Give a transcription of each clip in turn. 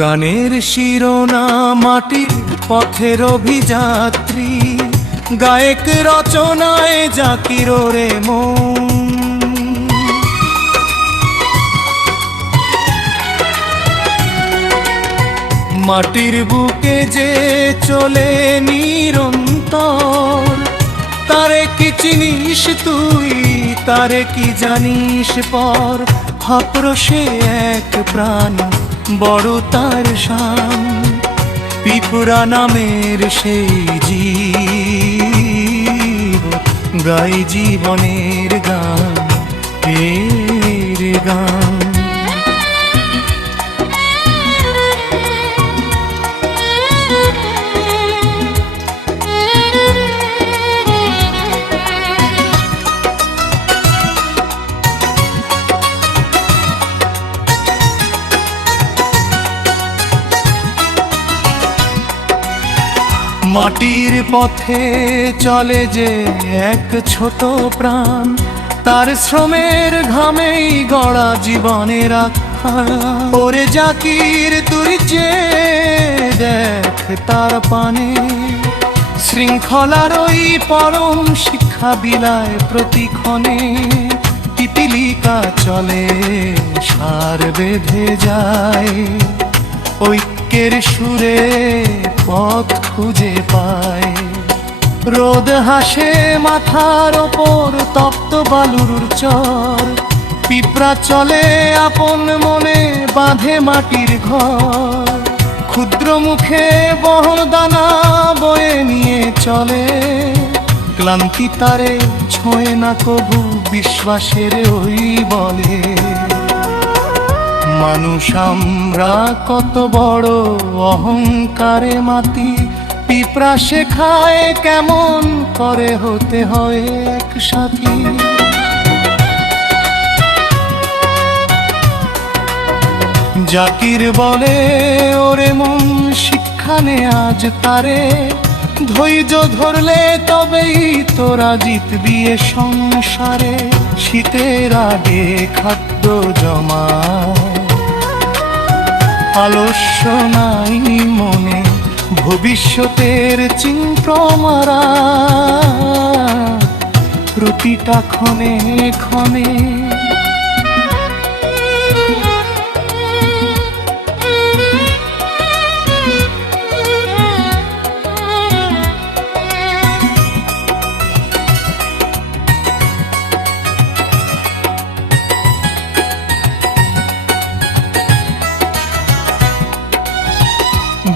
গানের শিরোনাম মাটির পথের অভিযাত্রী, গায়ক রচনায় জাকির রে মন। মাটির বুকে যে চলে নিরন্তর, তারে কি চিনিস তুই, তারে কি জানিস পর? হাপ্রসে এক প্রাণ, বড় তার শান, পিপুরা নামের সেই জীব, গাই জীবনের গান, এর গান। মাটির পথে চলে যে এক ছোট প্রাণ, তার শ্রমের ঘামেই গড়া জীবনের আখ্যান। ওরে জাকির তুই যে দেখ তার পানে, শৃঙ্খলার ওই পরম শিক্ষা বিলায় প্রতিক্ষণে। পিপিলিকা চলে সার বেঁধে যায়, ঐক্যের সুরে পথ খুঁজে পায়। রোদ হাসে মাথার ওপর তপ্ত বালুর চর, পিঁপড়া চলে আপন মনে বাঁধে মাটির ঘর। ক্ষুদ্র মুখে বহর দানা বয়ে নিয়ে চলে, ক্লান্তি তারে ছোঁয় না কবু বিশ্বাসের ওই বলে। মানুষ আমরা কত বড় অহংকারে মাতি, পিঁপড়া শেখায় কেমন করে হতে হয় এক সাথী। জাকির বলে ওরে মন শিক্ষা নে আজ তারে, ধৈর্য ধরলে তবেই তোরা জিতবি এ সংসারে। শীতের আগে খাদ্য জমা, আলস্য নাই মনে, ভবিষ্যতের চিন্তা মারা প্রতিটা ক্ষণে ক্ষণে।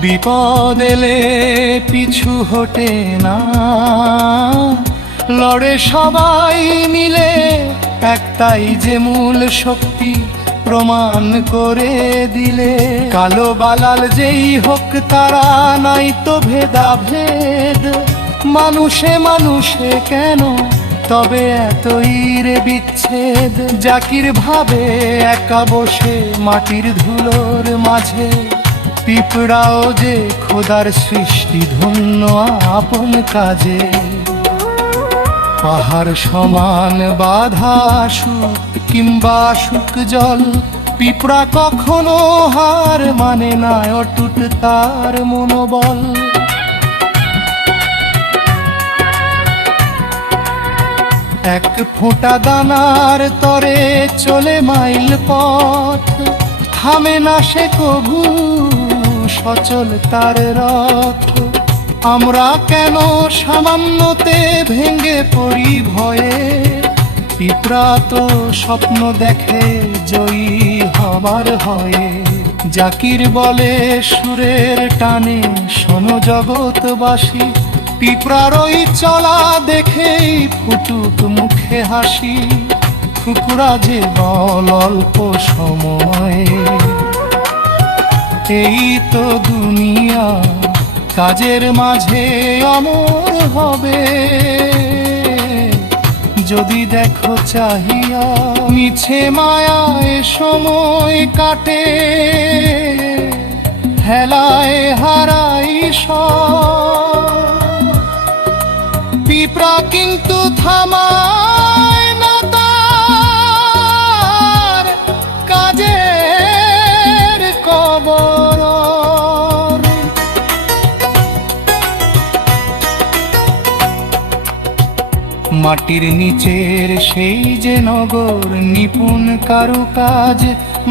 বিপদ এলে পিছু হটে না, লড়ে সবাই মিলে, একটাই যে মূল শক্তি প্রমাণ করে দিলে। কালো বালাল যেই হোক তারা নাই তো ভেদাভেদ, মানুষে মানুষে কেন তবে এতই রে বিচ্ছেদ। জাকির ভাবে একা বসে মাটির ধুলোর মাঝে, পিঁপড়াও যে খোদার সৃষ্টি ধন্য আপন কাজে। পাহাড় সমান বাধা আসুক কিংবা আসুক জল, পিঁপড়া কখনো হার মানে না, অটুট তার মনোবল। এক ফোঁটা দানার তরে চলে মাইল পথ, থামে না সে কভু সচল তার রথ। আমরা কেন সামান্যতে ভেঙে পড়ি ভয়ে, পিঁপড়া তো স্বপ্ন দেখে জয়ী হবার হয়ে। জাকির বলে সুরের টানে শোনো জগৎবাসী, পিঁপড়ার ওই চলা দেখেই ফুটুক মুখে হাসি। ফুকুরা যে বল অল্প সময়ে, এই তো দুনিয়া কাজের মাঝে অমর হবে। যদি দেখো চাহিয়া মিছে মায়ায় সময় কাটে, হেলায় হারাই সব। পিঁপড়া কিন্তু থামায় না তার কাজের কবর। মাটির নিচের সেই যে নগর নিপুণ কারুকাজ,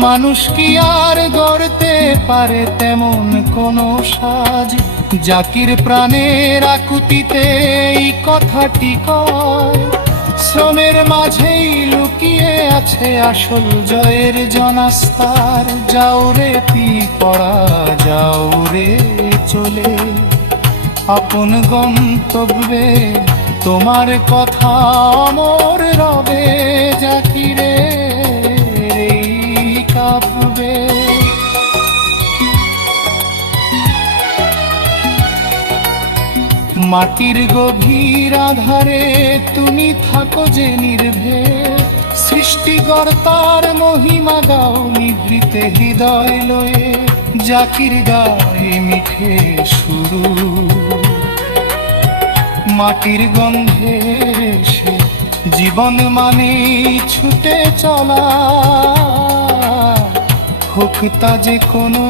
মানুষ কি আর গড়তে পারে তেমন কোনো সাজ? জাকির প্রাণের আকুতিতে এই কথাটি কয়, শ্রমের মাঝেই লুকিয়ে আছে আসল জয়ের জনাস্তার। যাও রে পড়া যাও রে চলে আপন গন্তব্যে, তোমার কথা অমর রবে জাকিরে এই কাব্যে। মাটির গভীর আধারে তুমি থাকো যে নির্ভীক, সৃষ্টিকর্তার মহিমা গাও নিভৃতে হৃদয় লয়ে। জাকির গায়ে মিঠে শুরু, মাটির গন্ধে সে জীবন মানে ছুটে চলা, হোক তা যে কোনো